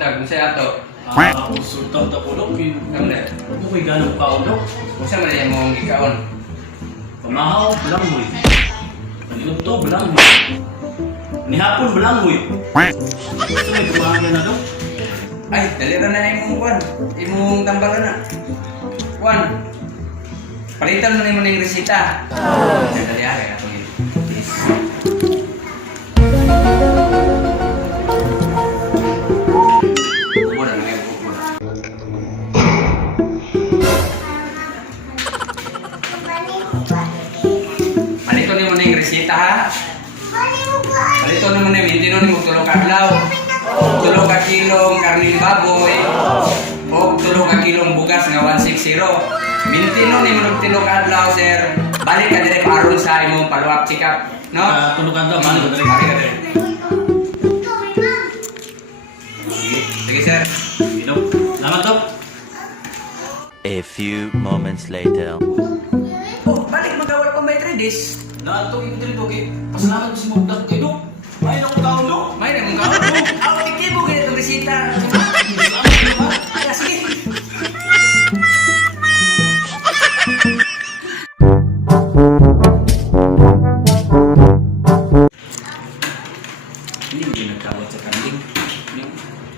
buntag unsay ato? Sultan ta ko dok. Kamle. Ano ko'y ganong kaon dok? Unsa man yan mong gikaon? Pamahaw, belangoy. Paniluto, belangoy. Nihapon, belangoy. Gusto may kumahagyan na dok? Ay, dali ra na imong kwan. Imong tambalan na. Kwan. Palitan mo na imong ning resita. Dali ari ako yun. Bubo na ngayon, bubo na. Palito ni mo ning resita ha. Palito ni mo ning hindi nun mo tulong kadlaw. Tulong ka kilong karning baboy. O tulong ka kilong bugas nga 160. Mintino ni mo tulong kadlaw sir. Balik ka dire aron sa imong follow-up check-up, no? Tulukan daw, mali ko dali. Balik ka dire. Sige sir. Sige dok. Salamat dok. A few moments later. Oh, balik magawala pa may 3 days. Nato yung dali dok eh. Pasalamat si Mugdag kay dok. May akong kaon dok. May na mong gawin. Ako tikibo ganito itong resita. Kaya sige. Hindi mo ginagkawat sa kanding.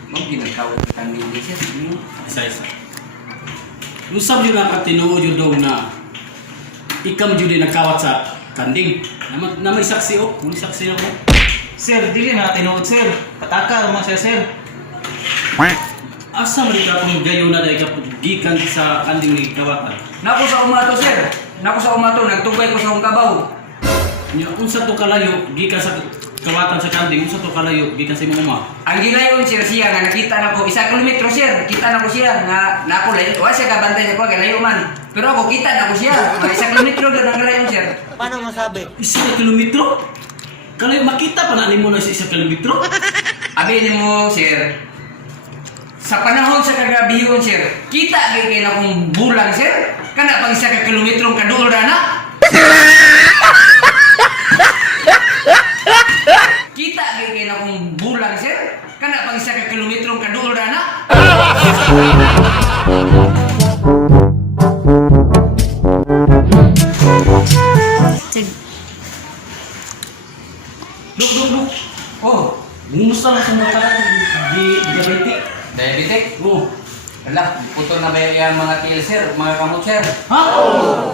Mong ginagkawat sa kanding di siya. Isa-isa. Lusab yun na katinuod yun daw na ikam yun din nagkawat sa kanding. Na may saksi o. May saksi ako. Sir, dili na tinuod sir. Pataka naman siya sir. Asa man ka kung gayo na dahil gikan sa kanding ni kawatan? Naku sa umato sir. Naku sa umato. Nagtugay ko sa akong kabaw. Nya unsa to kalayo gikan sa kawatan sa kanding, unsa to kalayo gikan sa imong uma? Ang gilayon sir siya nga nakita na ko 1 kilometro sir. Kita na ko siya nga nako layo. Wa siya kabantay sa ko layo man. Pero ako kita na ko siya. Nga 1 kilometro gud ang layo sir. Paano masabi? 1 kilometro? Kalayo makita pa na nimo na sa 1 kilometro? Abi nimo sir. Sa panahon sa kagabihon sir, kita kay na kong bulan sir. Kana pang 1 kilometrong kaduol ra na. Kita kay na kong bulan sir. Kana pang 1 kilometrong kaduol ra na. Duk. Oh, Gumusta na sa mga di diabetic? diabetic. Oh. Ala, putol na ba yung mga tiil sir, mga kamot sir? Ha?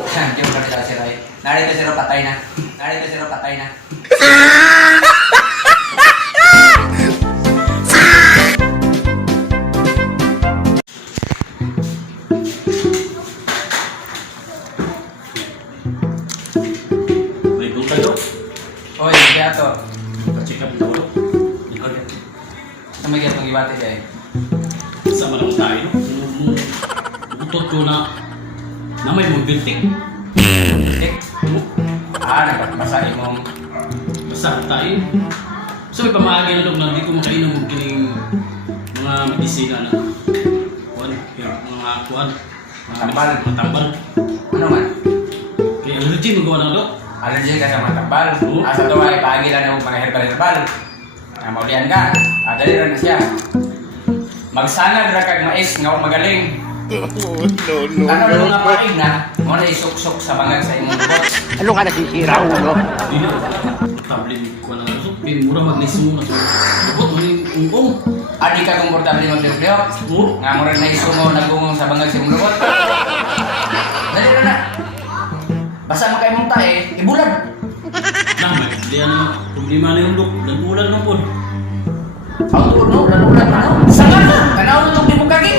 Hindi mo kanila sir ay. Narito sir patay na. Narito sir patay na. May butay dok. Oy, kaya to. Pa-check up daw dok. Ikaw yan. Sa may gatong ibati dahil. Sa manang tayo, utot ko na may mobiltik. Eh, nagpapasa imong. Basta tayo. So may pamahagi na dok na hindi ko makainom ng kining mga medisina na kuan, mga kuan, Tambal. mga tambal. Ano man? Kaya allergy mo gawa na dok. Allergy ka sa matambal. Oo. Asa to ay paagi lang ng mga herbal-herbal. Nga maulian ka. Dali rin na siya. Magsanag ra kag mais nga magaling. Ano lang nga paig na, mo na isuksok sa bangag sa imong bot. Ano ka nasisira, ulo? Hindi na. Tablet ko na so mura magnaisumo na so. Bukod mo yung ungong. Adi ka komportable mo trip-trip. Oo. Nga mo rin naisumo nagungong sa bangag sa imong lubot. Dali rin na. Basta makay mong tae, ibulag. Nah, may diyan problema na yung dok. Nagbulag ng pod. Auto no, lalulag na no. Sanga na. Tanaw nung di mo kagin.